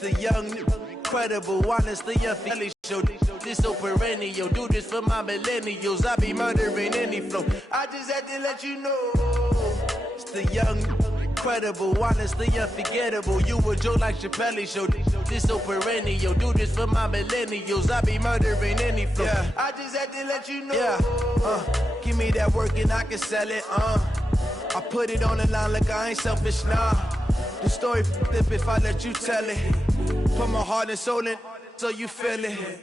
The young, incredible, honestly, unfairly show. This so perennial, do this for my millennials. I be murdering any flow. I just had to let you know. It's the young, incredible, honestly, unforgettable. You a Joe like Chappelle show. This so perennial, do this for my millennials. I be murdering any flow. Yeah. I just had to let you know. Yeah. Give me that work and I can sell it. I put it on the line like I ain't selfish, nah. The story flip if I let you tell it. Put my heart and soul in so you feel it.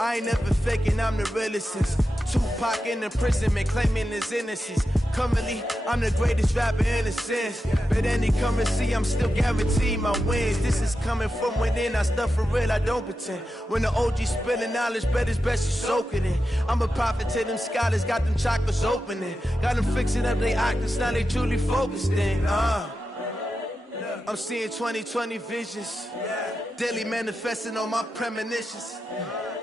I ain't never faking, I'm the realest since Tupac in imprisonment, claiming his innocence. Currently, I'm the greatest rapper in a sense. But any currency, I'm still guaranteed my wins. This is coming from within, I stuff for real, I don't pretend. When the OG spilling knowledge, bet it's best you soak it in. I'm a prophet to them scholars, got them chakras opening. Got them fixing up they octaves, now they truly focused in. I'm seeing 2020 visions, daily manifesting on my premonitions.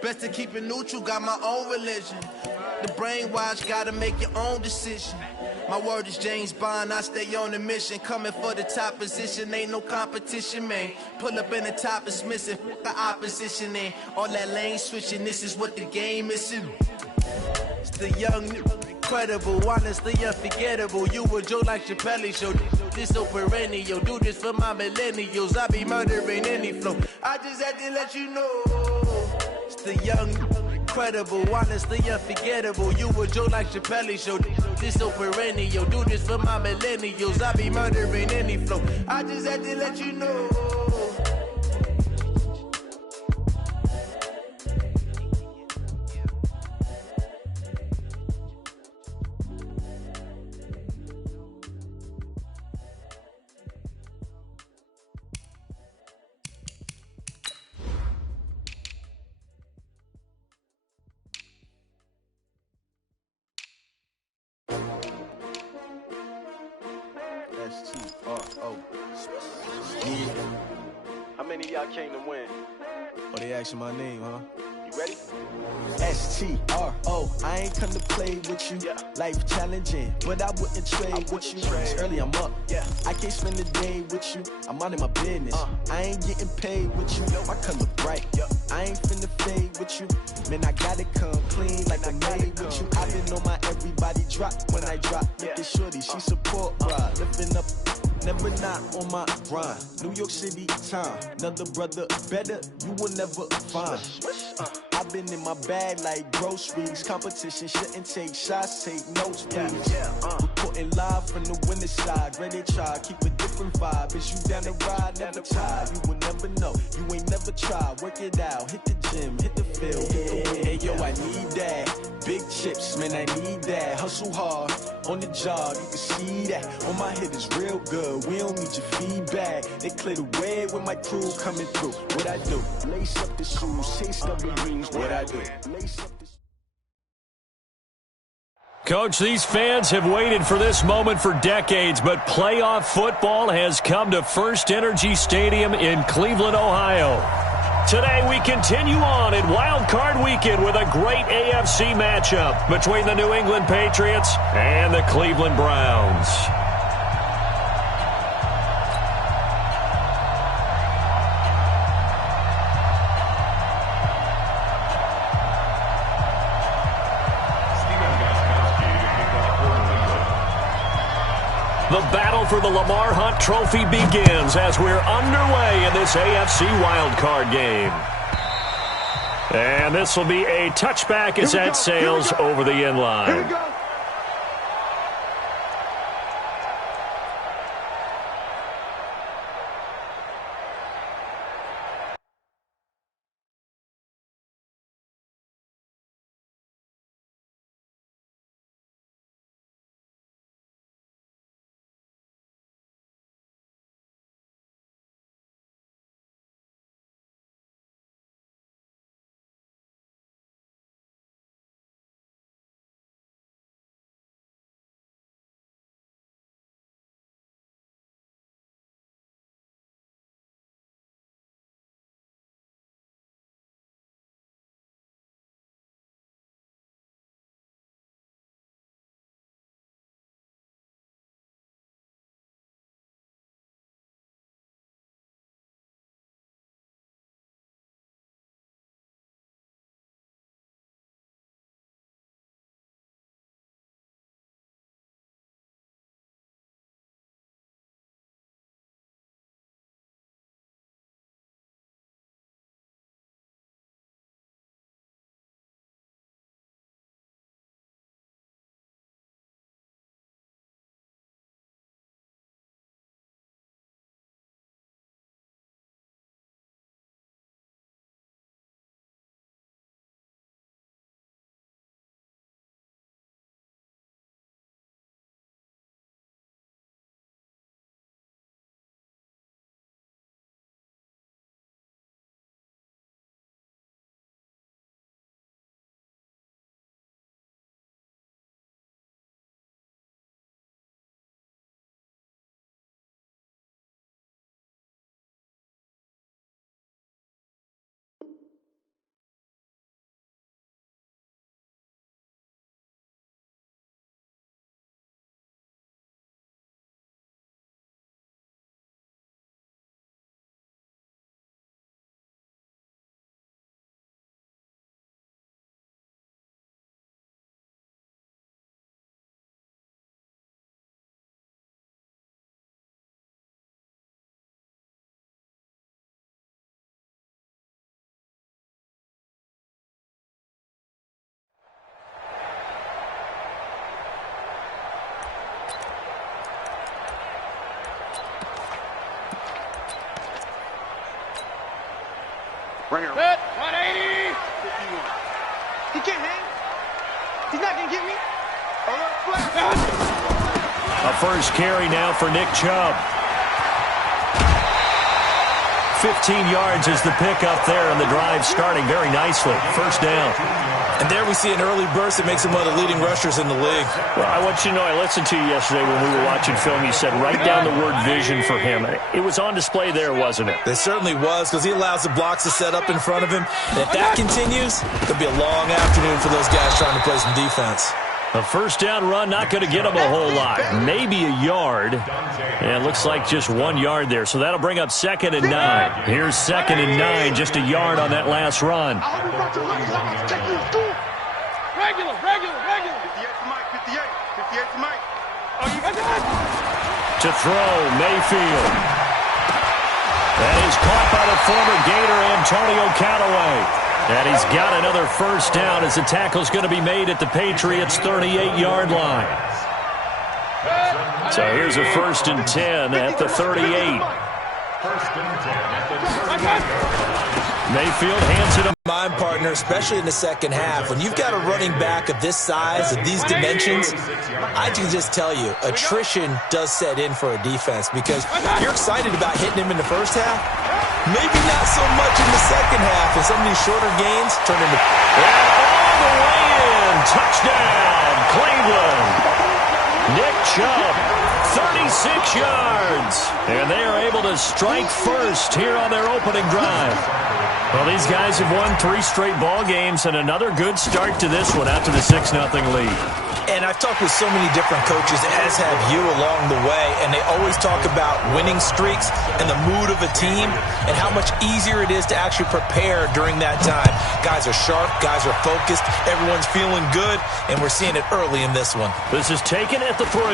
Best to keep it neutral, got my own religion. The brainwash, gotta make your own decision. My word is James Bond, I stay on a mission. Coming for the top position, ain't no competition, man. Pull up in the top is missing, the opposition in. All that lane switching, this is what the game is. It's the young, incredible, honestly unforgettable. You a Joe like Chappelle show. This so perennial, do this for my millennials. I be murdering any flow. I just had to let you know. It's the young, incredible, honestly unforgettable. You a Joe like Chappelle show. This so perennial, do this for my millennials. I be murdering any flow. I just had to let you know. STRO. Yeah. How many of y'all came to win? Oh, they asking my name, huh? You ready? STRO. I ain't come to play with you. Yeah. Life challenging, but I wouldn't trade with you. It's early, I'm up. Yeah. I can't spend the day with you. I'm minding my business. I ain't getting paid with you. My color bright. I ain't finna fade with you. Man, I gotta come clean like I made with you. I've been on my everybody drop when I drop. Look at shorty, she support ride. Lifting up, never not on my grind. New York City time, another brother better, you will never find. I've been in my bag like groceries. Competition shouldn't take shots, take notes, please. Reporting live from the winning side. Ready to try, keep a different vibe. Is you down the ride, never tired. You will never know, you ain't never tried. Work it out, hit the gym, hit the field. Hey yo, I need that. Big chips, man, I need that. Hustle hard, on the job, you can see that. On my head is real good, we don't need your feedback. They clear the way with my crew coming through. What I do? Lace up the shoes, chase double rings. What I do? Lace up the Coach, these fans have waited for this moment for decades, but playoff football has come to First Energy Stadium in Cleveland, Ohio. Today we continue on in Wild Card Weekend with a great AFC matchup between the New England Patriots and the Cleveland Browns. The battle for the Lamar Hunt Trophy begins as we're underway in this AFC wildcard game. And this will be a touchback as that sails over the end line. Bring her. 180. 51. He can't hang. He's not going to get me. A first carry now for Nick Chubb. 15 yards is the pickup there, and the drive starting very nicely. First down. And there we see an early burst that makes him one of the leading rushers in the league. Well, I want you to know, I listened to you yesterday when we were watching film. You said write down the word vision for him. It was on display there, wasn't it? It certainly was, because he allows the blocks to set up in front of him. And if that continues, it'll be a long afternoon for those guys trying to play some defense. A first down run, not going to get him a whole lot. Maybe a yard. And it looks like just 1 yard there. So that'll bring up 2nd and 9. Here's 2nd and 9, just a yard on that last run. Regular. 58 to Mike, 58 to Mike. Oh, you got that? To throw, Mayfield. That is caught by the former Gator, Antonio Callaway. And he's got another first down as the tackle's going to be made at the Patriots' 38-yard line. So here's a 1st and 10 at the 38. Mayfield hands it up. My partner, especially in the second half, when you've got a running back of this size, of these dimensions, I can just tell you, attrition does set in for a defense because you're excited about hitting him in the first half. Maybe not so much in the second half, and some of these shorter gains turn into... And all the way in, touchdown, Cleveland. Nick Chubb, 36 yards. And they are able to strike first here on their opening drive. Well, these guys have won 3 straight ball games and another good start to this one after the 6-0 lead. And I've talked with so many different coaches, as have you, along the way, and they always talk about winning streaks and the mood of a team and how much easier it is to actually prepare during that time. Guys are sharp, guys are focused, everyone's feeling good, and we're seeing it early in this one. This is taken at the 3.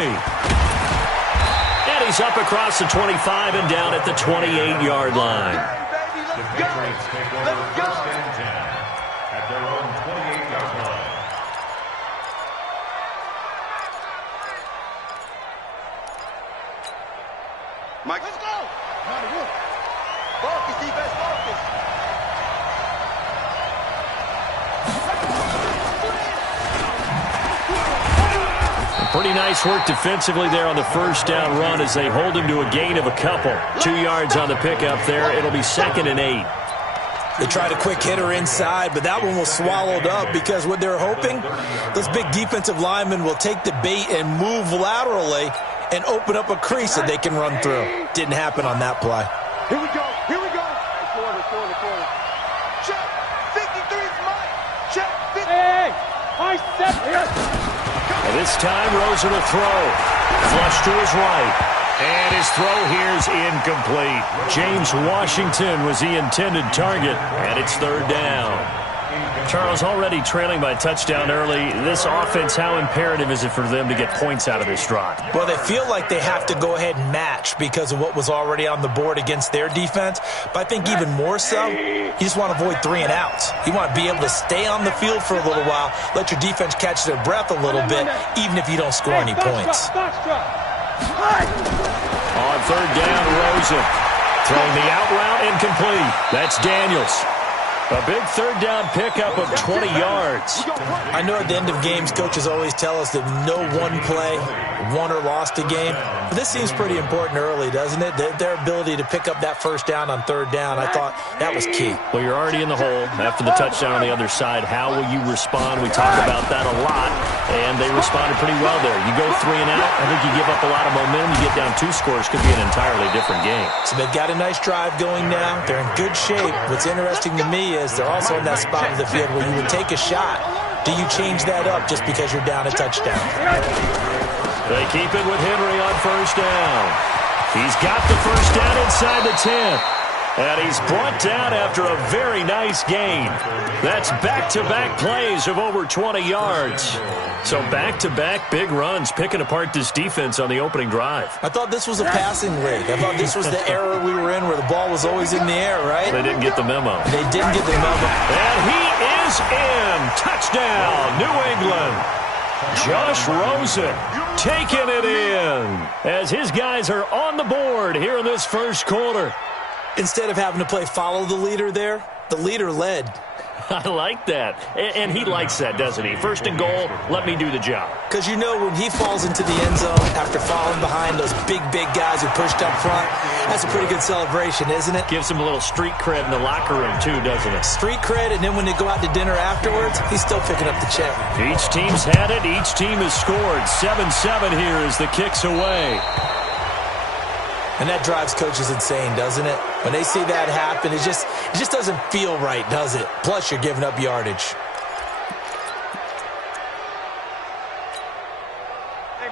And he's up across the 25 and down at the 28-yard line. Let's go. At their own 28-yard line. Mike, let's go. Focus, defense, focus. Pretty nice work defensively there on the first down run as they hold him to a gain of a couple. 2 yards on the pickup there. It'll be 2nd and 8. They tried a quick hitter inside, but that one was swallowed up because what they're hoping, those big defensive linemen will take the bait and move laterally and open up a crease that they can run through. Didn't happen on that play. Here we go. Corner. Check. 53's Mike. Check. 50. Hey, I step here. And this time, Rosen will throw. Flush to his right. And his throw here's incomplete. James Washington was the intended target, and it's 3rd down. Charles, already trailing by a touchdown early. This offense, how imperative is it for them to get points out of this drive? Well, they feel like they have to go ahead and match because of what was already on the board against their defense. But I think even more so, you just want to avoid 3 and outs. You want to be able to stay on the field for a little while, let your defense catch their breath a little bit, even if you don't score any points. On 3rd down, Rosen throwing the out route incomplete. That's Daniels. A big 3rd down pickup of 20 yards. I know at the end of games, coaches always tell us that no one play won or lost a game. But this seems pretty important early, doesn't it? Their ability to pick up that first down on 3rd down, I thought that was key. Well, you're already in the hole after the touchdown on the other side. How will you respond? We talk about that a lot, and they responded pretty well there. You go 3 and out, I think you give up a lot of momentum. You get down 2 scores, could be an entirely different game. So they've got a nice drive going now. They're in good shape. What's interesting to me is they're also in that spot of the field where you would take a shot. Do you change that up just because you're down a touchdown? They keep it with Henry on 1st down. He's got the first down inside the 10. And he's brought down after a very nice gain. That's back-to-back plays of over 20 yards. So back-to-back big runs, picking apart this defense on the opening drive. I thought this was a passing league. I thought this was the era we were in where the ball was always in the air, right? They didn't get the memo. They didn't get the memo. And he is in. Touchdown, New England. Josh Rosen taking it in as his guys are on the board here in this first quarter. Instead of having to play follow the leader there, The leader led. I like that. And he likes that, doesn't he? First and goal, let me do the job. Because you know when he falls into the end zone after falling behind those big guys who pushed up front, that's a pretty good celebration, isn't it? Gives him a little street cred in the locker room, too, doesn't it? Street cred, and then when they go out to dinner afterwards, he's still picking up the check. Each team's had it. Each team has scored. 7-7 here as the kick's away. And that drives coaches insane, doesn't it? When they see that happen, it just doesn't feel right, does it? Plus, you're giving up yardage.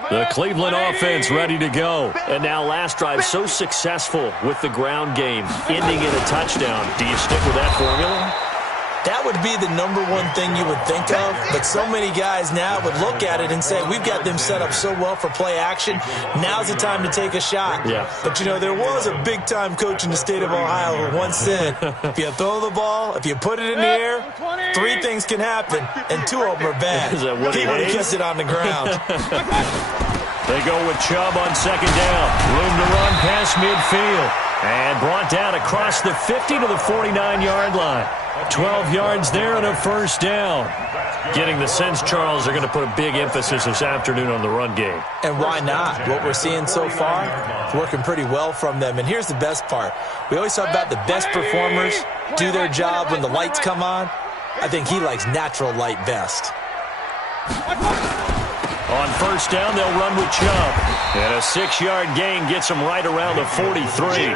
The Cleveland offense ready to go. And now last drive so successful with the ground game, ending in a touchdown. Do you stick with that formula? That would be the number one thing you would think of, but so many guys now would look at it and say, we've got them set up so well for play action, now's the time to take a shot. Yeah. But, you know, there was a big-time coach in the state of Ohio who once said, if you throw the ball, if you put it in the air, 3 things can happen, and 2 of them are bad. Is that what he would have kept it on the ground. They go with Chubb on second down. Room to run past midfield. And brought down across the 50 to the 49-yard line. 12 yards there and a first down. Getting the sense, Charles, they're going to put a big emphasis this afternoon on the run game. And why not? What we're seeing so far is working pretty well from them. And here's the best part. We always talk about the best performers do their job when the lights come on. I think he likes natural light best. On first down, they'll run with Chubb. And a 6-yard gain gets him right around the 43.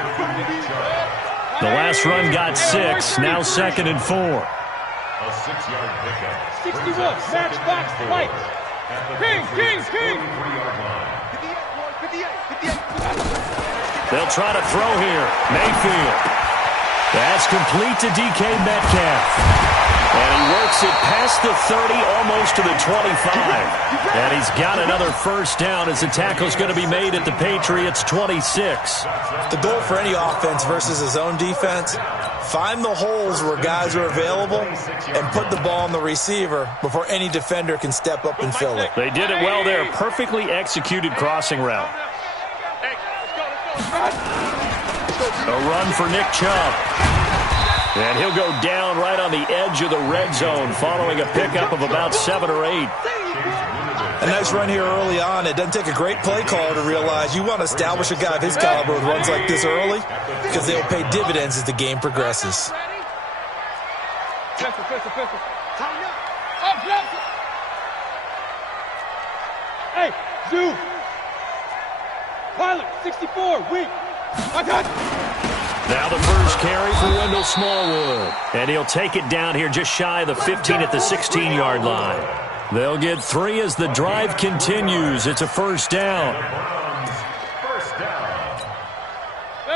The last run got 6, now 2nd and 4. A 6-yard pickup. 61, matchbox fight. King. They'll try to throw here. Mayfield. That's complete to DK Metcalf. And he works it past the 30, almost to the 25. And he's got another first down as the tackle's going to be made at the Patriots' 26. The goal for any offense versus his own defense, find the holes where guys are available and put the ball on the receiver before any defender can step up and fill it. They did it well there. Perfectly executed crossing route. A run for Nick Chubb. And he'll go down right on the edge of the red zone following a pickup of about 7 or 8. A nice run here early on. It doesn't take a great play caller to realize you want to establish a guy of his caliber with runs like this early because they'll pay dividends as the game progresses. Hey, Zoo. Pilot, 64, weak. I got it. Now the first carry for Wendell Smallwood. And he'll take it down here just shy of the 15 at the 16-yard line. They'll get 3 as the drive continues. It's a first down.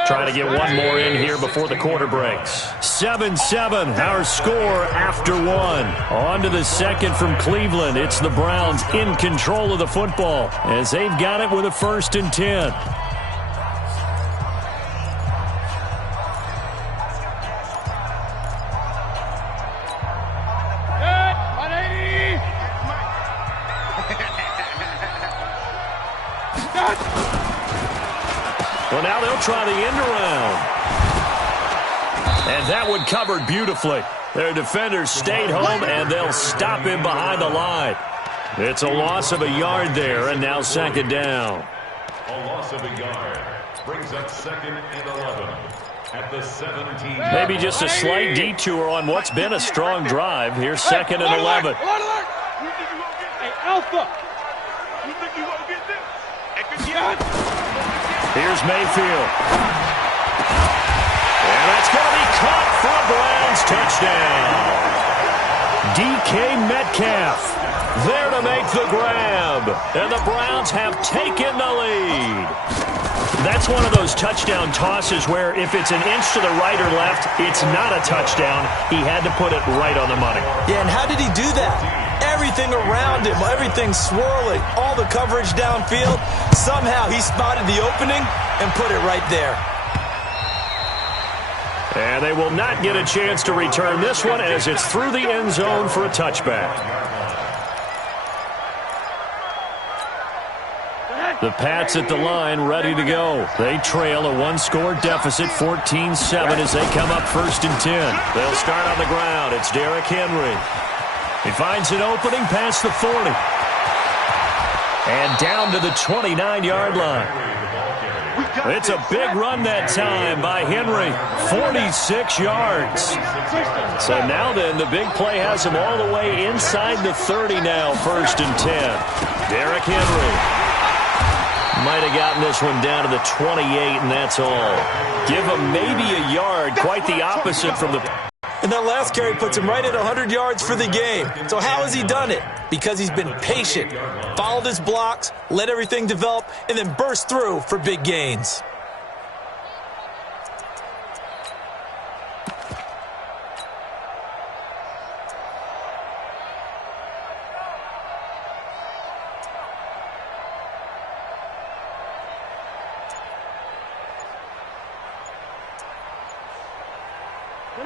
Trying to get one more in here before the quarter breaks. 7-7, our score after 1. On to the second from Cleveland. It's the Browns in control of the football as they've got it with a 1st and 10. Well, now they'll try the end around. And that one covered beautifully. Their defenders stayed home, and they'll stop him behind the line. It's a loss of a yard there, and now 2nd down. A loss of a yard brings up 2nd and 11 at the 17. Maybe just a slight detour on what's been a strong drive. Here's 2nd and 11. Hey, Alpha. You think you want to get this? Here's Mayfield. And that's going to be caught for a Browns touchdown. DK Metcalf there to make the grab. And the Browns have taken the lead. That's one of those touchdown tosses where if it's an inch to the right or left, it's not a touchdown. He had to put it right on the money. Yeah, and how did he do that? Everything around him, everything swirling, all the coverage downfield. Somehow he spotted the opening and put it right there. And they will not get a chance to return this one as it's through the end zone for a touchback. The Pats at the line, ready to go. They trail a one-score deficit, 14-7, as they come up 1st and 10. They'll start on the ground. It's Derrick Henry. He finds an opening past the 40. And down to the 29-yard line. It's a big run that time by Henry, 46 yards. So now then, the big play has him all the way inside the 30 now, 1st and 10. Derrick Henry might have gotten this one down to the 28, and that's all. Give him maybe a yard, quite the opposite from the... And that last carry puts him right at 100 yards for the game. So how has he done it? Because he's been patient, followed his blocks, let everything develop, and then burst through for big gains.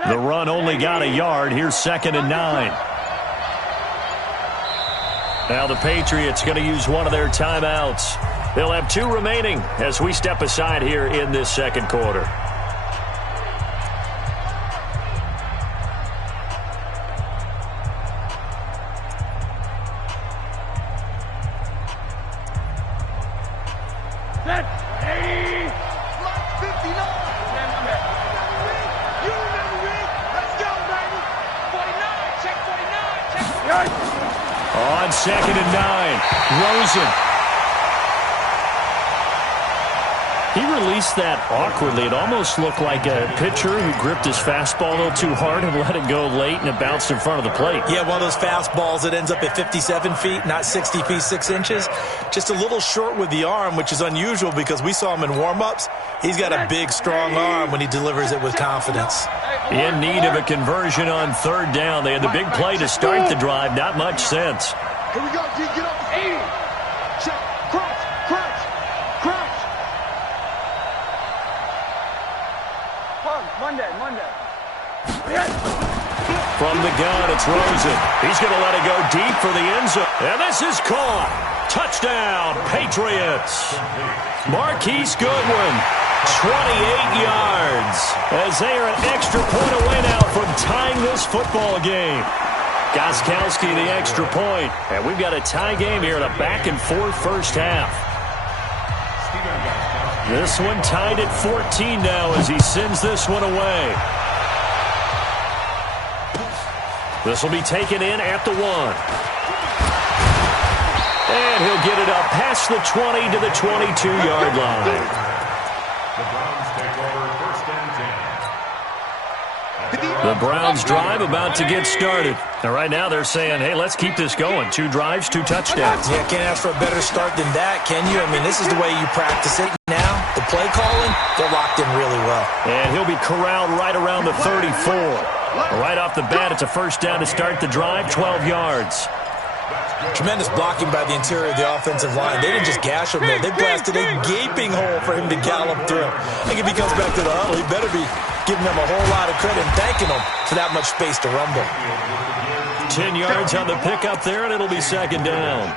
The run only got a yard. Here's 2nd and 9. Now the Patriots going to use one of their timeouts. They'll have 2 remaining as we step aside here in this 2nd quarter. On 2nd and 9, Rosen. He released that awkwardly. It almost looked like a pitcher who gripped his fastball a little too hard and let it go late, and it bounced in front of the plate. Yeah, one of those fastballs that ends up at 57 feet, not 60 feet, 6 inches. Just a little short with the arm, which is unusual because we saw him in warm-ups. He's got a big, strong arm when he delivers it with confidence. In need of a conversion on 3rd down. They had the big play to start the drive. Not much sense. Here we go, D. Get up. 80. Check. Crouch. Crouch. Crouch. Monday. From the gun, it's Rosen. He's going to let it go deep for the end zone. And this is caught. Touchdown, Patriots. Marquise Goodwin, 28 yards. As they are an extra point away now from tying this football game. Gostkowski the extra point. And we've got a tie game here in a back-and-forth first half. This one tied at 14 now as he sends this one away. This will be taken in at the 1. And he'll get it up past the 20 to the 22-yard line. The Browns take over 1st and 10. The Browns drive about to get started. And right now they're saying, hey, let's keep this going. 2 drives, 2 touchdowns. Yeah, can't ask for a better start than that, can you? I mean, this is the way you practice it now. The play calling, they're locked in really well. And he'll be corralled right around the 34. Right off the bat, it's a 1st down to start the drive, 12 yards. Tremendous blocking by the interior of the offensive line. They didn't just gash him there. They blasted a gaping hole for him to gallop through. I think if he comes back to the huddle, he better be giving them a whole lot of credit and thanking them for that much space to rumble. 10 yards on the pickup there, and it'll be 2nd down.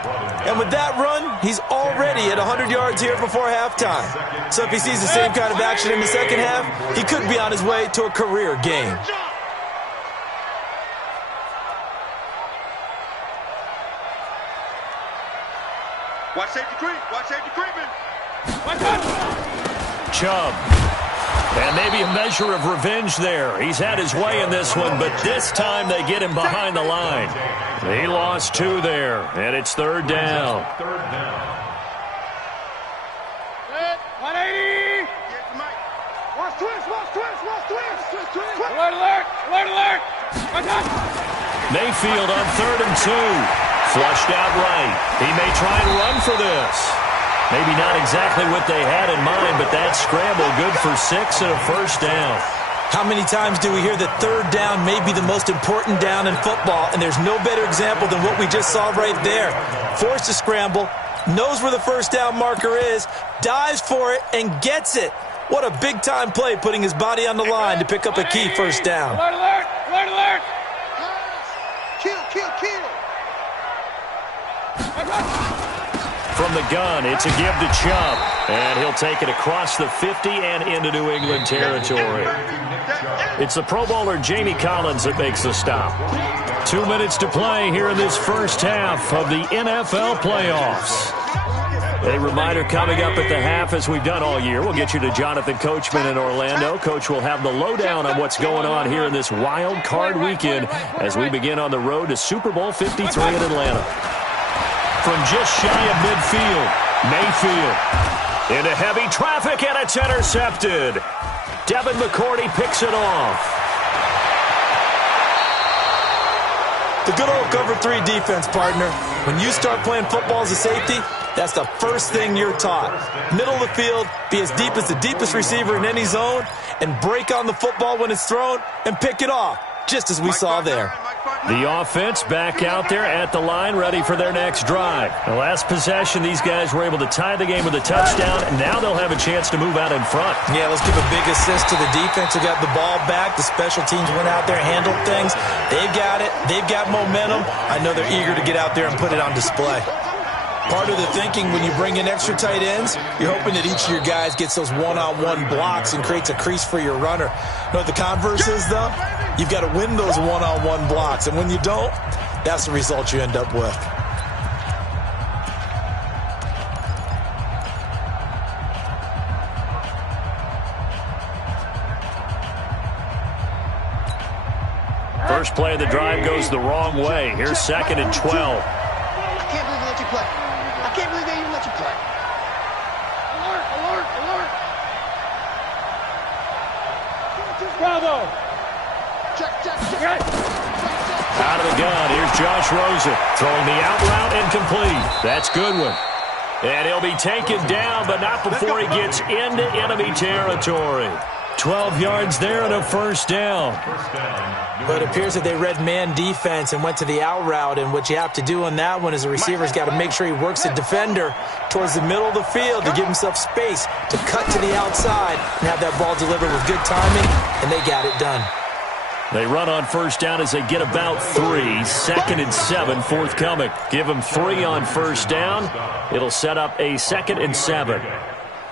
And with that run, he's already at 100 yards here before halftime. So if he sees the same kind of action in the 2nd half, he could be on his way to a career game. Watch safety creep. Watch safety creeping. Chubb. And maybe a measure of revenge there. He's had his way in this one, but this time they get him behind the line. He lost 2 there, and it's 3rd down. 3rd down. 180. Watch twist. Alert. Mayfield on 3rd and 2. Flushed out right. He may try and run for this. Maybe not exactly what they had in mind, but that scramble good for 6 and a 1st down. How many times do we hear that 3rd down may be the most important down in football, and there's no better example than what we just saw right there. Forced to scramble, knows where the 1st down marker is, dives for it, and gets it. What a big-time play, putting his body on the line to pick up a key 1st down. Alert. Kill. From the gun, it's a give to Chubb. And he'll take it across the 50 and into New England territory. It's the Pro Bowler Jamie Collins that makes the stop. 2 minutes to play here in this first half of the NFL playoffs. A reminder coming up at the half, as we've done all year. We'll get you to Jonathan Coachman in Orlando. Coach will have the lowdown on what's going on here in this wild card weekend as we begin on the road to Super Bowl 53 in Atlanta. From just shy of midfield, Mayfield into heavy traffic, and it's intercepted. Devin McCourty picks it off. The good old cover 3 defense, partner. When you start playing football as a safety, that's the first thing you're taught. Middle of the field, be as deep as the deepest receiver in any zone, and break on the football when it's thrown and pick it off, just as we saw there. The offense back out there at the line, ready for their next drive. The last possession, these guys were able to tie the game with a touchdown, and now they'll have a chance to move out in front. Yeah, let's give a big assist to the defense who got the ball back. The special teams went out there and handled things. They've got it. They've got momentum. I know they're eager to get out there and put it on display. Part of the thinking when you bring in extra tight ends, you're hoping that each of your guys gets those one-on-one blocks and creates a crease for your runner. You know what the converse is, though? You've got to win those one-on-one blocks, and when you don't, that's the result you end up with. First play of the drive goes the wrong way. Here's 2nd and 12. I can't believe they let you play. I can't believe they even let you play. Alert, alert, alert. Bravo. Check, check, check. Out of the gun, here's Josh Rosen. Throwing the out route incomplete. That's Goodwin. And he'll be taken down, but not before he gets into enemy territory. 12 yards there and a first down. But it appears that they read man defense and went to the out route, and what you have to do on that one is the receiver's got to make sure he works the defender towards the middle of the field to give himself space to cut to the outside and have that ball delivered with good timing, and they got it done. They run on first down as they get about 3. 2nd and 7 forthcoming. Give them 3 on first down. It'll set up a 2nd and 7.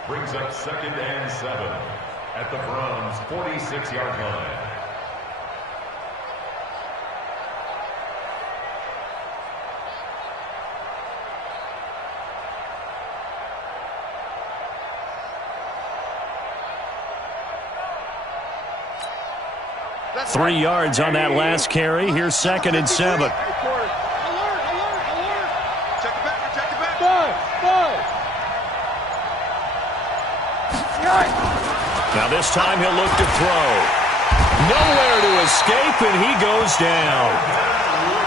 Brings up 2nd and 7 at the Browns' 46-yard line. That's 3 yards on that last carry. Here's 2nd and 7. Alert, alert, alert. Check the back, check the back. Bud. Now this time he'll look to throw. Nowhere to escape, and he goes down.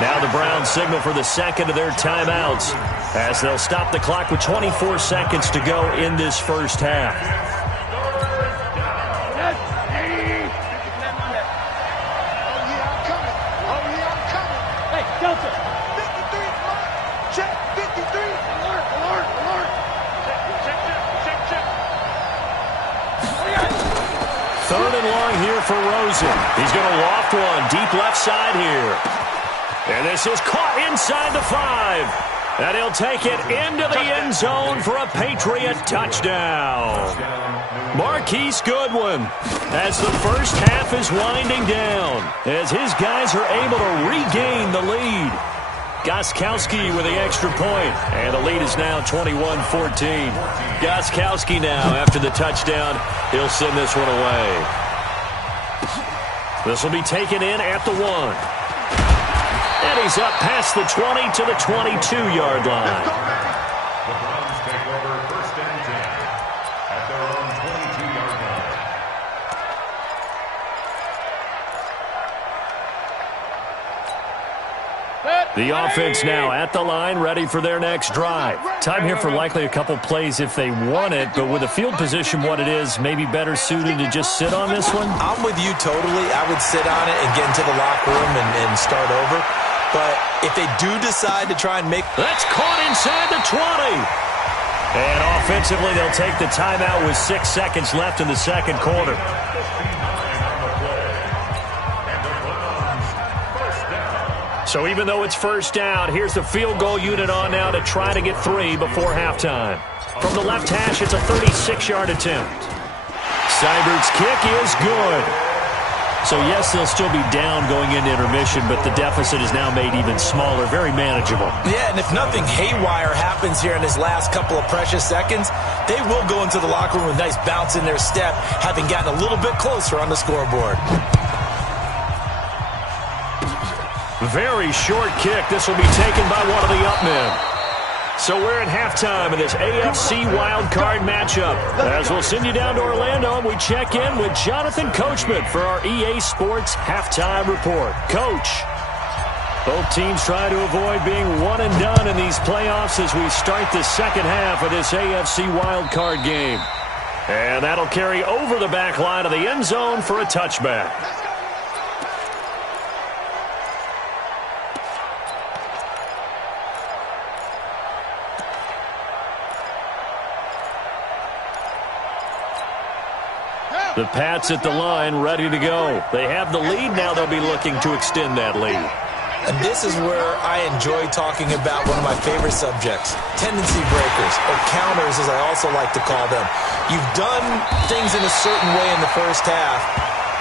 Now the Browns signal for the second of their timeouts as they'll stop the clock with 24 seconds to go in this first half. Third and long here for Rosen. He's going to loft one deep left side here. And this is caught inside the 5. And he'll take it into the end zone for a Patriot touchdown. Marquise Goodwin, as the first half is winding down, as his guys are able to regain the lead. Gostkowski with the extra point, and the lead is now 21-14. Gostkowski now, after the touchdown, he'll send this one away. This will be taken in at the 1. And he's up past the 20 to the 22-yard line. The Browns take over 1st and 10 at their own 22-yard line. The offense now at the line, ready for their next drive. Time here for likely a couple plays if they want it, but with the field position what it is, maybe better suited to just sit on this one? I'm with you totally. I would sit on it and get into the locker room and start over. But if they do decide to try and make... That's caught inside the 20. And offensively, they'll take the timeout with 6 seconds left in the second quarter. So even though it's first down, here's the field goal unit on now to try to get 3 before halftime. From the left hash, it's a 36-yard attempt. Seibert's kick is good. So, yes, they'll still be down going into intermission, but the deficit is now made even smaller, very manageable. Yeah, and if nothing haywire happens here in his last couple of precious seconds, they will go into the locker room with a nice bounce in their step, having gotten a little bit closer on the scoreboard. Very short kick. This will be taken by one of the up men. So we're at halftime in this AFC wildcard matchup. As we'll send you down to Orlando, and we check in with Jonathan Coachman for our EA Sports Halftime Report. Coach, both teams try to avoid being one and done in these playoffs as we start the second half of this AFC wildcard game. And that'll carry over the back line of the end zone for a touchback. The Pats at the line, ready to go. They have the lead. Now they'll be looking to extend that lead. And this is where I enjoy talking about one of my favorite subjects, tendency breakers, or counters as I also like to call them. You've done things in a certain way in the first half,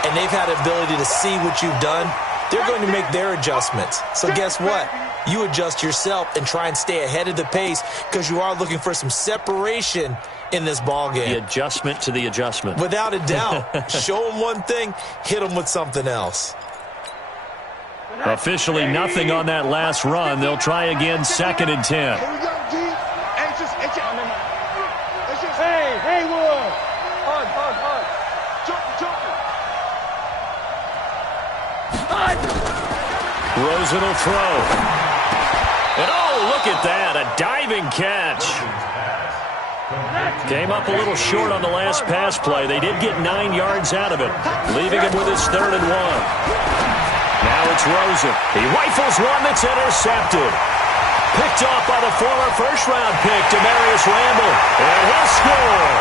and they've had the ability to see what you've done. They're going to make their adjustments. So guess what? You adjust yourself and try and stay ahead of the pace because you are looking for some separation in this ball game. The adjustment to the adjustment. Without a doubt. Show them one thing, hit them with something else. Officially nothing on that last run. They'll try again, 2nd and 10. Here we go, G. Hey, Haywood. Hard. Rosen will throw. And oh, look at that, a diving catch. Came up a little short on the last pass play. They did get 9 yards out of it, leaving him with his 3rd and 1. Now it's Rosen. He rifles one that's intercepted. Picked off by the former first-round pick, Demarius Randall. And he'll score.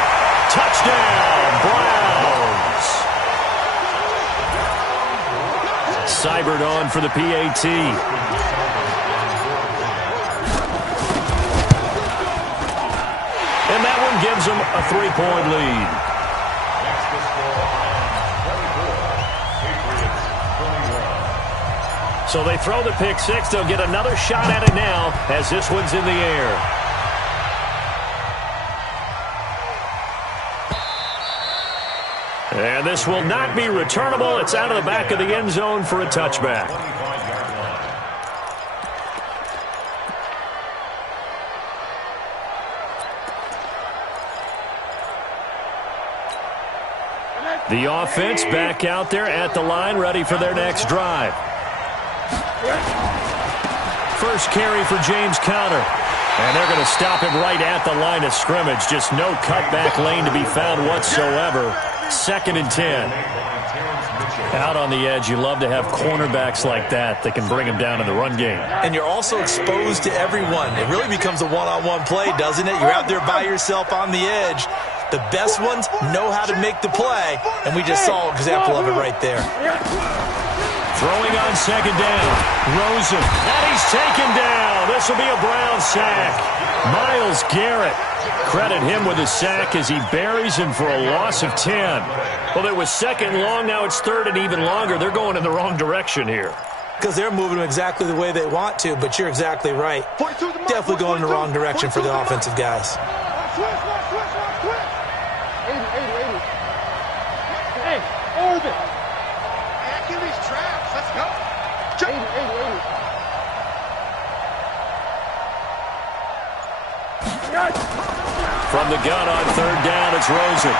Touchdown, Browns. Seibert on for the PAT. And that one gives them a 3-point lead. So they throw the pick six. They'll get another shot at it now as this one's in the air. And this will not be returnable. It's out of the back of the end zone for a touchback. The offense back out there at the line, ready for their next drive. First carry for James Conner. And they're going to stop him right at the line of scrimmage. Just no cutback lane to be found whatsoever. 2nd and 10. Out on the edge, you love to have cornerbacks like that can bring him down in the run game. And you're also exposed to everyone. It really becomes a one-on-one play, doesn't it? You're out there by yourself on the edge. The best ones know how to make the play, and we just saw an example of it right there. Throwing on 2nd down. Rosen. And he's taken down. This will be a Brown sack. Myles Garrett. Credit him with a sack as he buries him for a loss of 10. Well, it was 2nd long. Now it's 3rd and even longer. They're going in the wrong direction here. Because they're moving them exactly the way they want to, but you're exactly right. Definitely going in the wrong direction for the offensive guys. Hey, Orbit. Give these traps. Let's go. 80. From the gun on 3rd down, it's Rosen.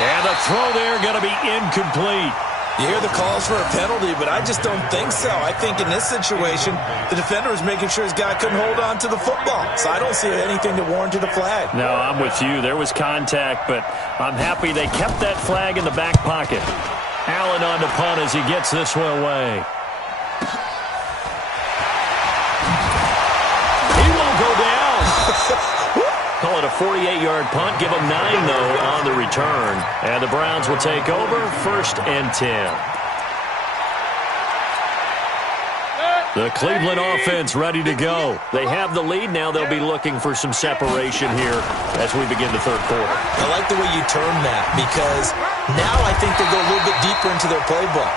And the throw there going to be incomplete. You hear the calls for a penalty, but I just don't think so. I think in this situation, the defender was making sure his guy couldn't hold on to the football. So I don't see anything to warrant a flag. No, I'm with you. There was contact, but I'm happy they kept that flag in the back pocket. Allen on to punt as he gets this one away. He won't go down. Call it a 48-yard punt. Give them 9, though, on the return. And the Browns will take over 1st and 10. The Cleveland offense ready to go. They have the lead. Now they'll be looking for some separation here as we begin the third quarter. I like the way you term that because now I think they go a little bit deeper into their playbook.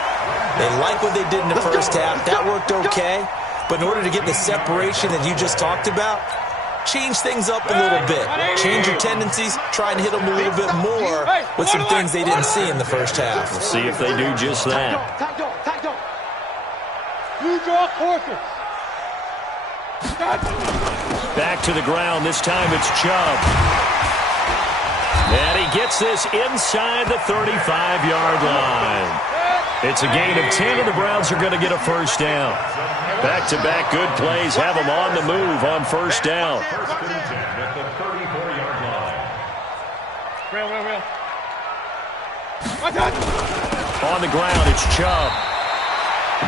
They like what they did in the first half. That worked okay. But in order to get the separation that you just talked about, change things up a little bit. Change your tendencies. Try and hit them a little bit more with some things they didn't see in the first half. We'll see if they do just that. You draw quarters. Back to the ground. This time it's Chubb. And he gets this inside the 35-yard line. It's a gain of 10, and the Browns are going to get a first down. Back-to-back good plays have them on the move on first down. On the ground, it's Chubb.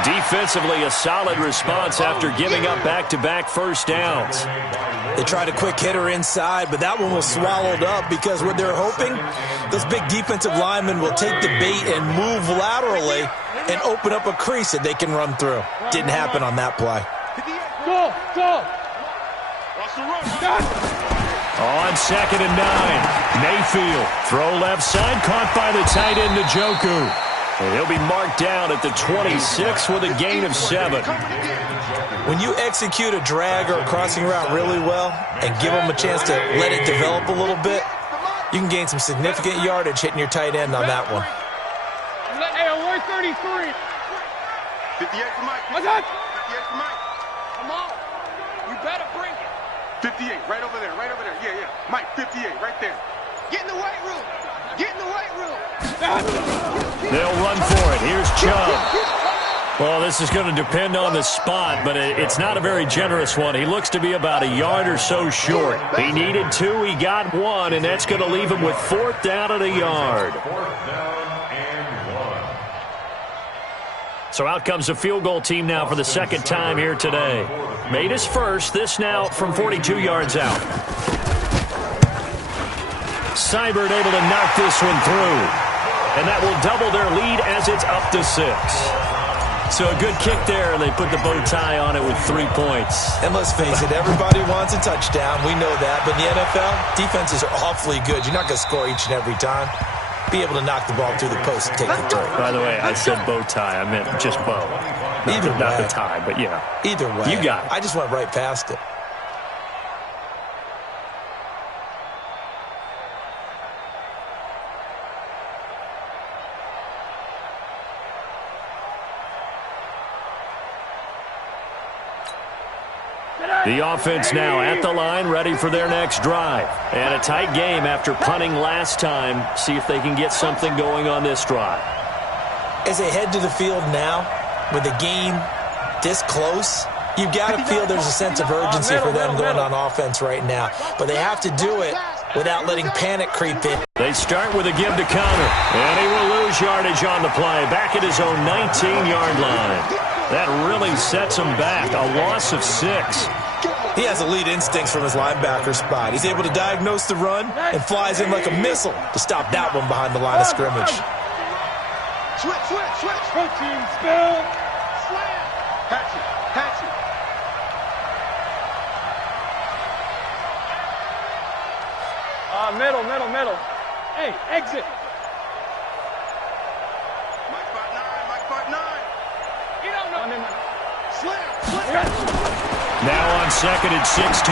Defensively, a solid response after giving up back-to-back first downs. They tried a quick hitter inside, but that one was swallowed up because what they're hoping, those big defensive linemen will take the bait and move laterally and open up a crease that they can run through. Didn't happen on that play. Go! On 2nd and 9, Mayfield. Throw left side, caught by the tight end, Njoku. And he'll be marked down at the 26 with a gain of 7. When you execute a drag or a crossing route really well and give them a chance to let it develop a little bit, you can gain some significant yardage hitting your tight end on that one. Hey, 133. 58 for Mike. What's that? 58 for Mike. Come on. You better bring it. 58, right over there, right over there. Yeah. Mike, 58, right there. Get in the weight room. Get in the weight room. They'll run for it. Here's Chubb. Well, this is going to depend on the spot, but it's not a very generous one. He looks to be about a yard or so short. He needed 2, he got 1, and that's going to leave him with 4th down and a yard. 4th down and 1. So out comes the field goal team now for the second time here today. Made his first, this now from 42 yards out. Seibert able to knock this one through. And that will double their lead as it's up to 6. So a good kick there, and they put the bow tie on it with 3 points. And let's face it, everybody wants a touchdown. We know that. But in the NFL, defenses are awfully good. You're not going to score each and every time. Be able to knock the ball through the post and take the three. By the way, I said bow tie. I meant just bow. Not the tie, but yeah. Either way. You got it. I just went right past it. The offense now at the line, ready for their next drive. And a tight game after punting last time. See if they can get something going on this drive. As they head to the field now, with the game this close, you've got to feel there's a sense of urgency for them going on offense right now. But they have to do it without letting panic creep in. They start with a give to counter. And he will lose yardage on the play. Back at his own 19-yard line. That really sets him back. A loss of 6. He has elite instincts from his linebacker spot. He's able to diagnose the run and flies in like a missile to stop that one behind the line of scrimmage. Switch. Coaching spell. Slam. Patch it. Middle. Hey, exit. Mike spot 9. You don't know. Slam. Now on 2nd and 16.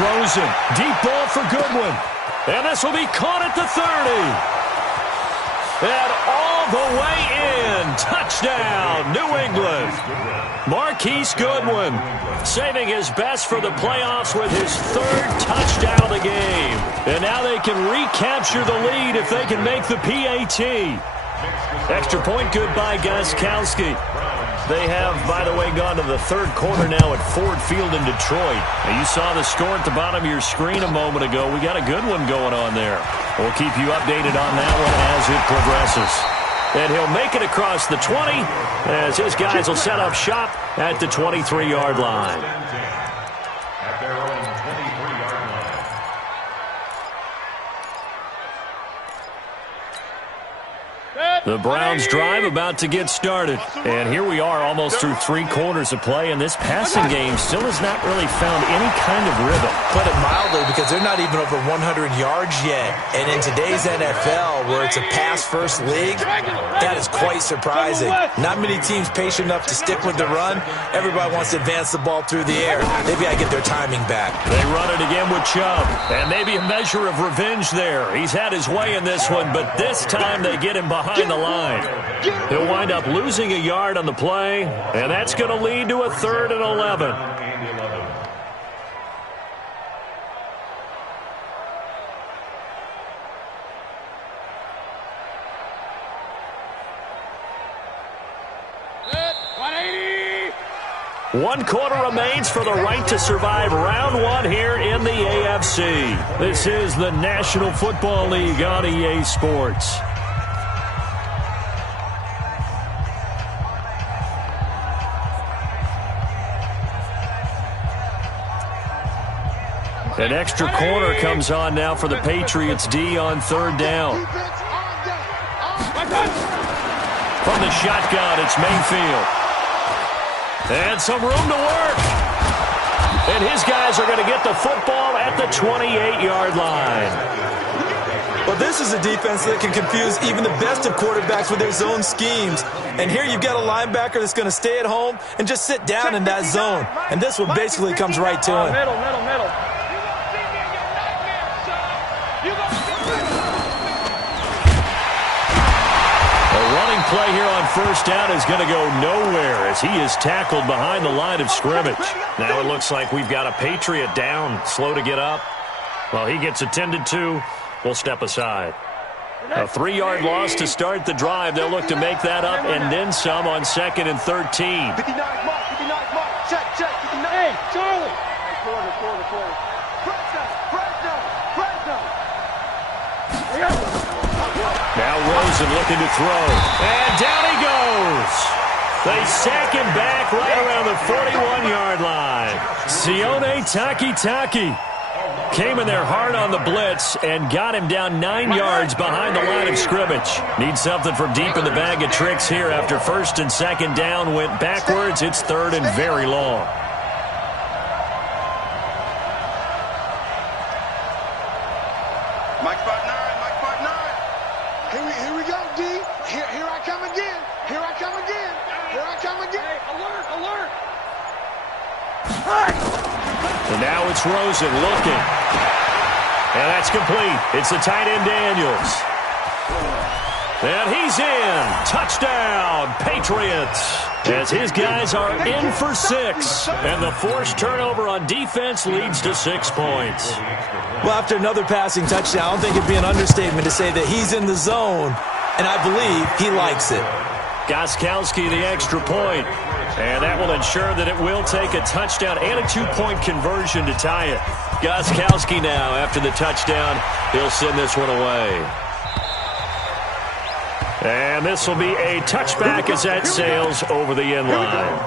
Rosen, deep ball for Goodwin. And this will be caught at the 30. And all the way in. Touchdown, New England. Marquise Goodwin saving his best for the playoffs with his 3rd touchdown of the game. And now they can recapture the lead if they can make the PAT. Extra point good by Gostkowski. They have, by the way, gone to the 3rd quarter now at Ford Field in Detroit. Now, you saw the score at the bottom of your screen a moment ago. We got a good one going on there. We'll keep you updated on that one as it progresses. And he'll make it across the 20 as his guys will set up shop at the 23-yard line. At their own 23-yard line. Set. The Browns drive about to get started. And here we are almost through 3 quarters of play, and this passing game still has not really found any kind of rhythm. Put it mildly, because they're not even over 100 yards yet. And in today's NFL, where it's a pass-first league, that is quite surprising. Not many teams patient enough to stick with the run. Everybody wants to advance the ball through the air. They've got to get their timing back. They run it again with Chubb. And maybe a measure of revenge there. He's had his way in this one, but this time they get him behind the line. He'll wind up losing a yard on the play, and that's going to lead to a 3rd and 11. One quarter remains for the right to survive round 1 here in the AFC. This is the National Football League on EA Sports. An extra corner comes on now for the Patriots D on 3rd down. From the shotgun, it's Mayfield. And some room to work. And his guys are going to get the football at the 28-yard line. Well, this is a defense that can confuse even the best of quarterbacks with their zone schemes. And here you've got a linebacker that's going to stay at home and just sit down in that zone. And this one basically comes right to him. Middle. Running play here on 1st down is going to go nowhere as he is tackled behind the line of scrimmage. Now it looks like we've got a Patriot down, slow to get up. Well, he gets attended to. We'll step aside. A 3-yard loss to start the drive. They'll look to make that up and then some on 2nd and 13. 59 mark. Check. 59. Hey, Charlie. Quarter. Press. Now Rosen looking to throw. And down he goes. They sack him back right around the 41-yard line. Sione Takitaki came in there hard on the blitz and got him down 9 yards behind the line of scrimmage. Need something from deep in the bag of tricks here after 1st and 2nd down went backwards. It's 3rd and very long. Mike spot 9. Here we go, D. Here I come again. Hey, alert. And now it's Rosen looking. And that's complete. It's the tight end Daniels. And he's in. Touchdown, Patriots. As his guys are in for 6. And the forced turnover on defense leads to 6 points. Well, after another passing touchdown, I don't think it'd be an understatement to say that he's in the zone, and I believe he likes it. Gostkowski the extra point. And that will ensure that it will take a touchdown and a 2-point conversion to tie it. Gostkowski now, after the touchdown, he'll send this one away. And this will be a touchback as that sails over the end line.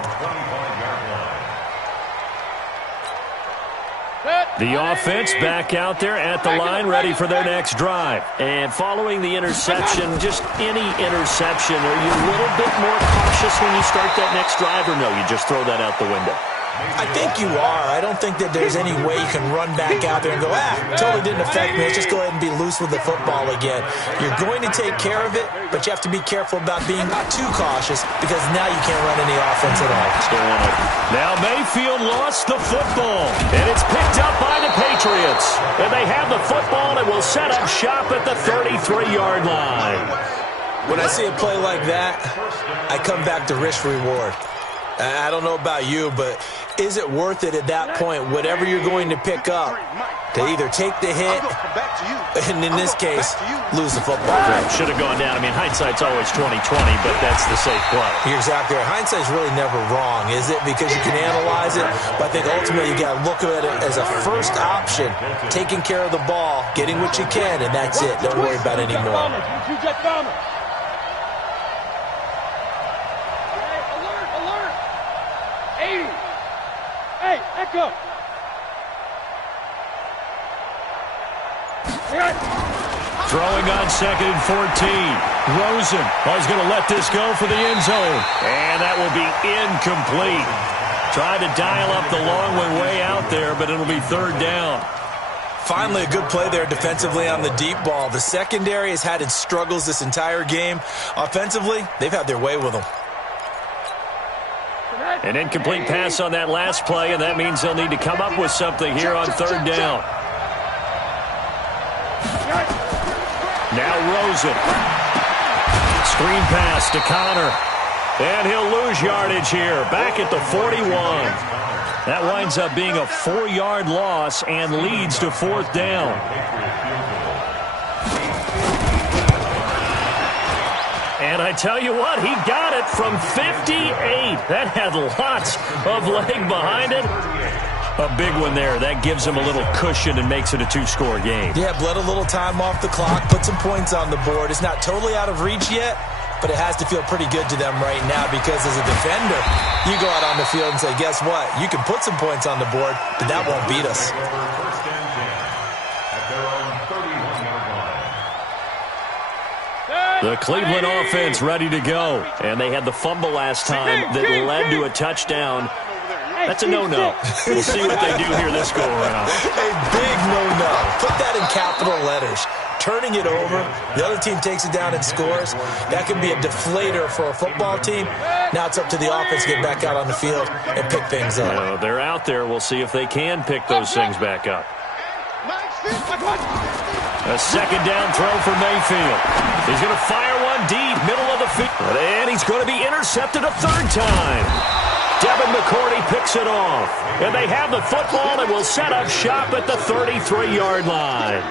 The offense back out there at the line, ready for their next drive. And following the interception, just any interception, are you a little bit more cautious when you start that next drive, or no, you just throw that out the window? I think you are. I don't think that there's any way you can run back out there and go, totally didn't affect me. Let's just go ahead and be loose with the football again. You're going to take care of it, but you have to be careful about being too cautious because now you can't run any offense at all. Now Mayfield lost the football, and it's picked up by the Patriots. And they have the football and will set up shop at the 33-yard line. When I see a play like that, I come back to risk-reward. I don't know about you, but is it worth it at that point, whatever you're going to pick up, to either take the hit, and in this case, lose the football? Should have gone down. I mean, hindsight's always 20/20, but that's the safe play. You're exactly right. Hindsight's really never wrong, is it? Because you can analyze it, but I think ultimately you got to look at it as a first option, taking care of the ball, getting what you can, and that's it. Don't worry about it anymore. Hey, Echo! Throwing on 2nd and 14. Rosen is going to let this go for the end zone. And that will be incomplete. Tried to dial up the long one way out there, but it'll be 3rd down. Finally, a good play there defensively on the deep ball. The secondary has had its struggles this entire game. Offensively, they've had their way with them. An incomplete pass on that last play, and that means they'll need to come up with something here on 3rd down. Now Rosen. Screen pass to Connor. And he'll lose yardage here. Back at the 41. That winds up being a 4-yard loss and leads to 4th down. And I tell you what, he got it from 58. That had lots of leg behind it. A big one there. That gives him a little cushion and makes it a 2-score game. Yeah, bled a little time off the clock, put some points on the board. It's not totally out of reach yet, but it has to feel pretty good to them right now because as a defender, you go out on the field and say, guess what? You can put some points on the board, but that won't beat us. The Cleveland offense ready to go. And they had the fumble last time that led to a touchdown. That's a no-no. We'll see what they do here this go-around. A big no-no. Put that in capital letters. Turning it over, the other team takes it down and scores. That can be a deflator for a football team. Now it's up to the offense to get back out on the field and pick things up. You know, they're out there. We'll see if they can pick those things back up. A 2nd down throw for Mayfield. He's going to fire one deep, middle of the field. And he's going to be intercepted a 3rd time. Devin McCourty picks it off. And they have the football and will set up shop at the 33-yard line.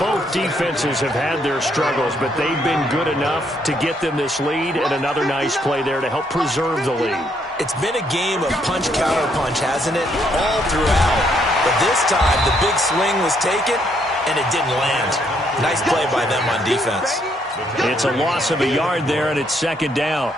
Both defenses have had their struggles, but they've been good enough to get them this lead, and another nice play there to help preserve the lead. It's been a game of punch-counter-punch, hasn't it? All throughout. But this time, the big swing was taken, and it didn't land. Nice play by them on defense. It's a loss of a yard there, and it's 2nd down.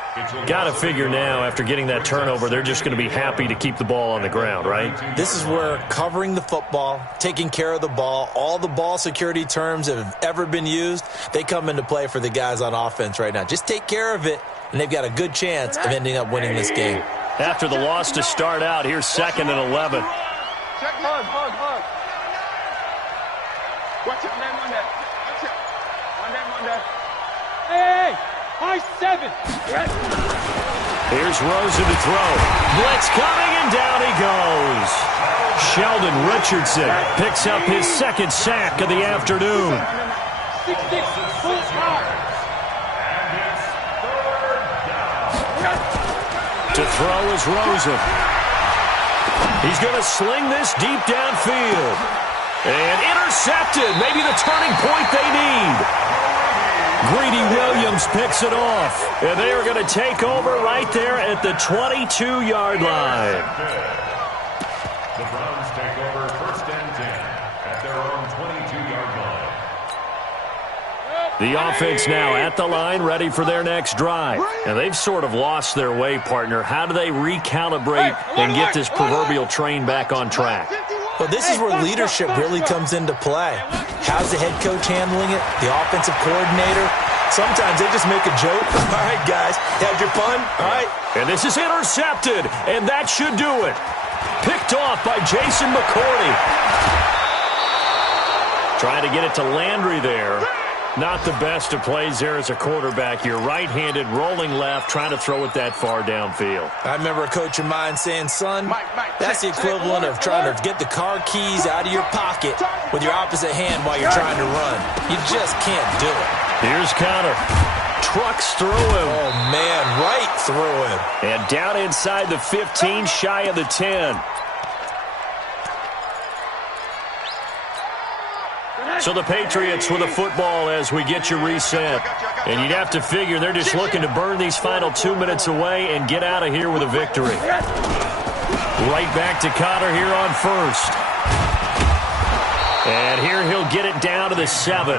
Got to figure now, after getting that turnover, they're just going to be happy to keep the ball on the ground, right? This is where covering the football, taking care of the ball, all the ball security terms that have ever been used, they come into play for the guys on offense right now. Just take care of it, and they've got a good chance of ending up winning this game. After the loss to start out, here's 2nd and 11. Hug. Watch it, man, on that. Watch it. On that. Hey, high 7. Here's Rosen to throw. Blitz coming, and down he goes. Sheldon Richardson picks up his 2nd sack of the afternoon. 6-6, full hard. To throw is Rosen. He's going to sling this deep downfield. And intercepted. Maybe the turning point they need. Greedy Williams picks it off. And they are going to take over right there at the 22-yard line. The Browns take over 1st and 10 at their own 22-yard line. The offense now at the line, ready for their next drive. And they've sort of lost their way, partner. How do they recalibrate and get this proverbial train back on track? Well, this is where leadership really comes into play. How's the head coach handling it? The offensive coordinator? Sometimes they just make a joke. All right, guys, had your fun? All right. And this is intercepted, and that should do it. Picked off by Jason McCourty. Trying to get it to Landry there. Not the best of plays there as a quarterback. You're right-handed, rolling left, trying to throw it that far downfield. I remember a coach of mine saying, son, that's the equivalent of trying to get the car keys out of your pocket with your opposite hand while you're trying to run. You just can't do it. Here's Connor. Trucks through him. Oh, man, right through him. And down inside the 15, shy of the 10. So the Patriots with a football as we get you reset. And you'd have to figure they're just looking to burn these final 2 minutes away and get out of here with a victory. Right back to Connor here on 1st. And here he'll get it down to the 7.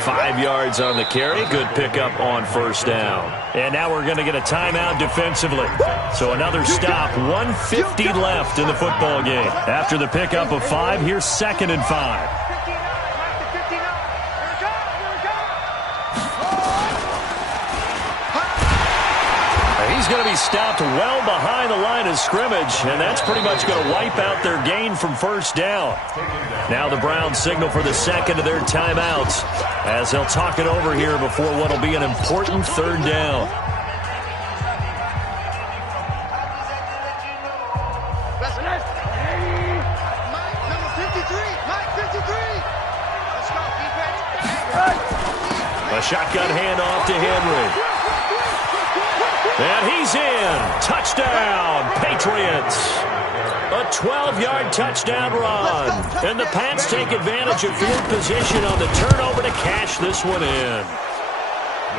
5 yards on the carry. Good pickup on 1st down. And now we're going to get a timeout defensively. So another stop. 1:50 left in the football game. After the pickup of 5, here's 2nd and 5. He's going to be stopped well behind the line of scrimmage, and that's pretty much going to wipe out their gain from first down. Now the Browns signal for the second of their timeouts as they'll talk it over here before what will be an important third down. A shotgun handoff to Henry. And he's in. Touchdown, Patriots. A 12-yard touchdown run. And the Pats take advantage of field position on the turnover to cash this one in.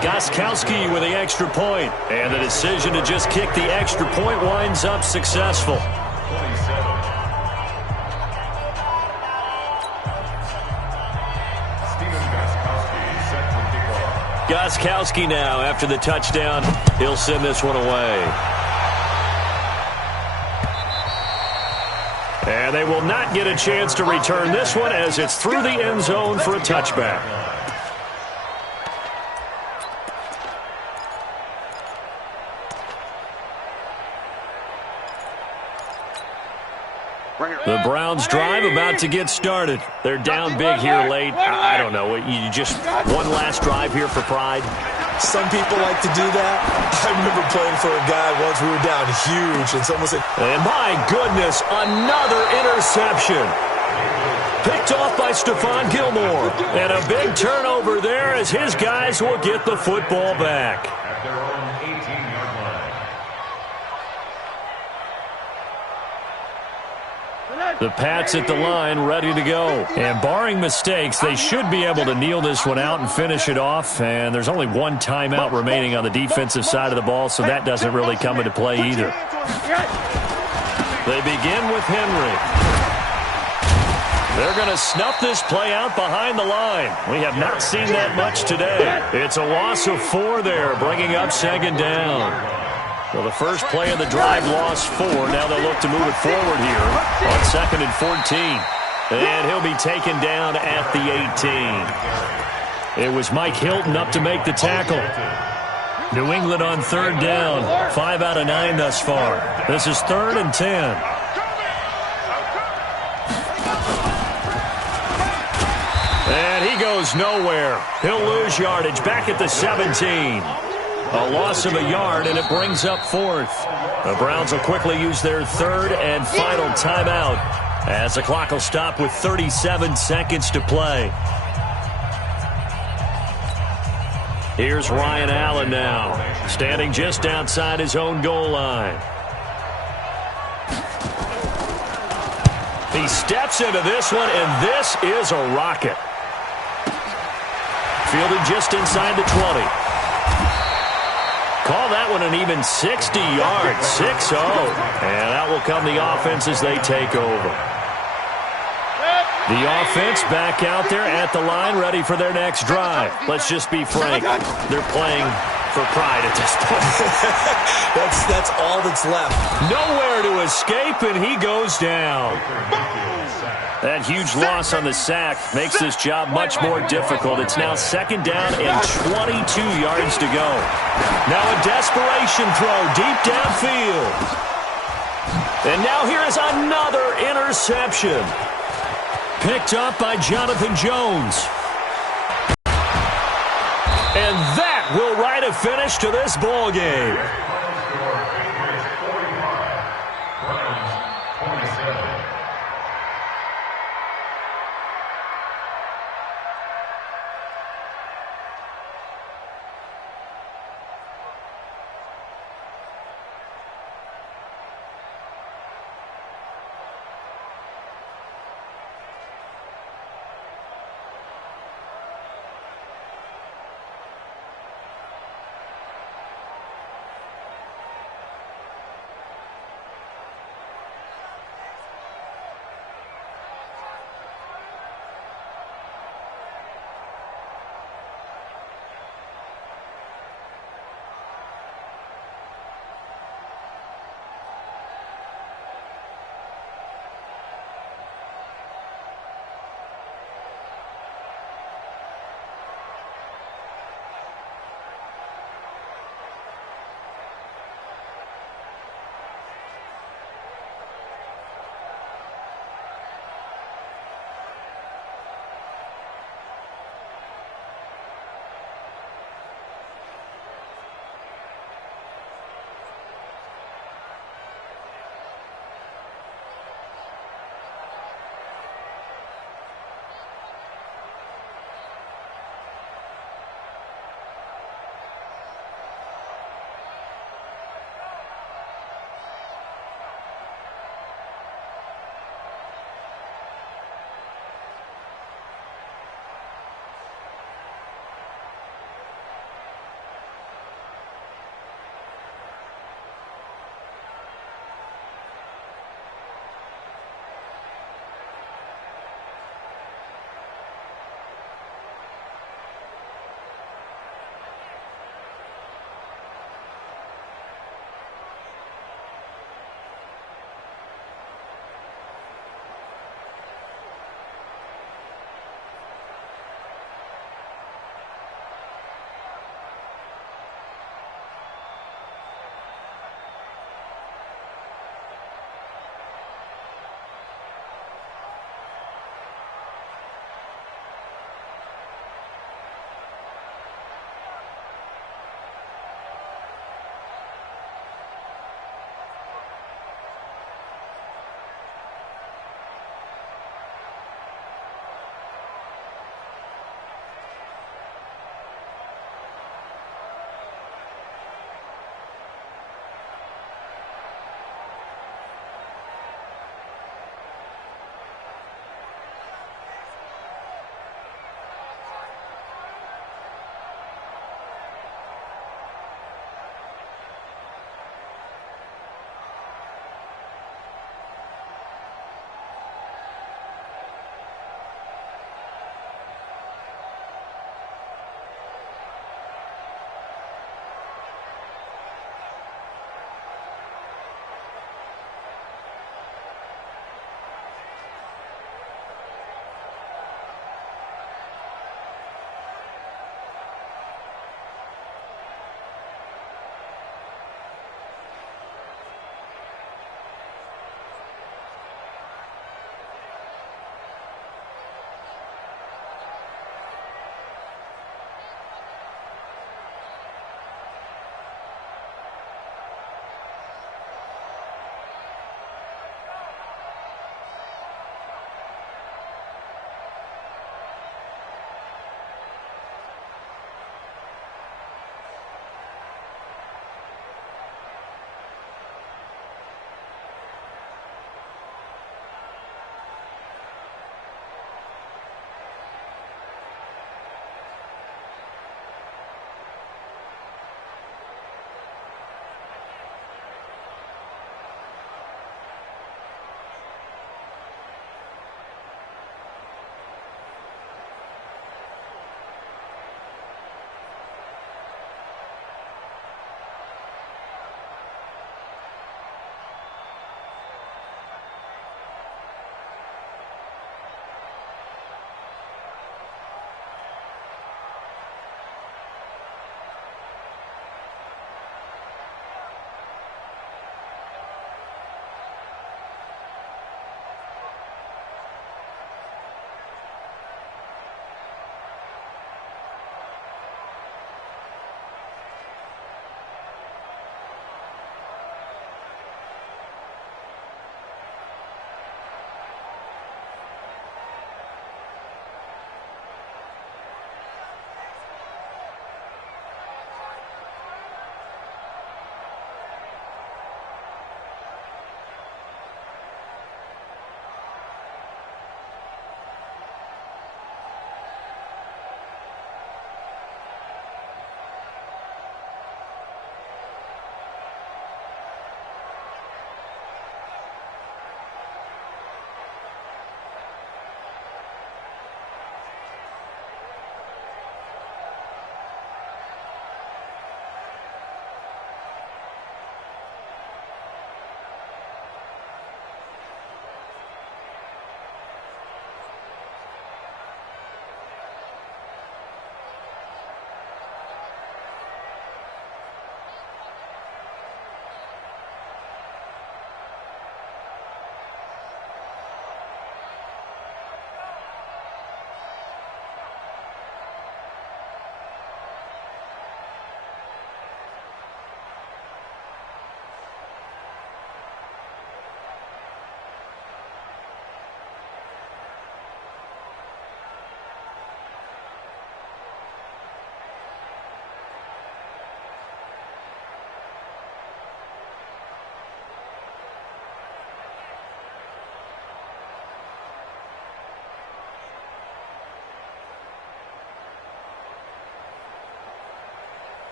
Gostkowski with the extra point. And the decision to just kick the extra point winds up successful. Gostkowski now after the touchdown. He'll send this one away. And they will not get a chance to return this one as it's through the end zone for a touchback. The Browns drive about to get started. They're down big here late. I don't know. You just one last drive here for pride. Some people like to do that. I remember playing for a guy once. We were down huge, and someone said, and my goodness, another interception. Picked off by Stephon Gilmore. And a big turnover there as his guys will get the football back. At their own 18-yard line. The Pats at the line, ready to go. And barring mistakes, they should be able to kneel this one out and finish it off. And there's only one timeout remaining on the defensive side of the ball, so that doesn't really come into play either. They begin with Henry. They're going to snuff this play out behind the line. We have not seen that much today. It's a loss of 4 there, bringing up second down. Well, the first play of the drive lost 4. Now they'll look to move it forward here on 2nd and 14. And he'll be taken down at the 18. It was Mike Hilton up to make the tackle. New England on third down. 5 out of 9 thus far. This is 3rd and 10. And he goes nowhere. He'll lose yardage back at the 17. A loss of a yard, and it brings up 4th. The Browns will quickly use their 3rd and final timeout as the clock will stop with 37 seconds to play. Here's Ryan Allen now, standing just outside his own goal line. He steps into this one, and this is a rocket. Fielded just inside the 20. Call that one an even 60 yards, 6-0. And out will come the offense as they take over. The offense back out there at the line, ready for their next drive. Let's just be frank. They're playing for pride at this point. that's all that's left. Nowhere to escape, and he goes down. That huge loss on the sack makes this job much more difficult. It's now 2nd down and 22 yards to go. Now a desperation throw deep downfield. And now here is another interception. Picked up by Jonathan Jones. And that will write a finish to this ball game.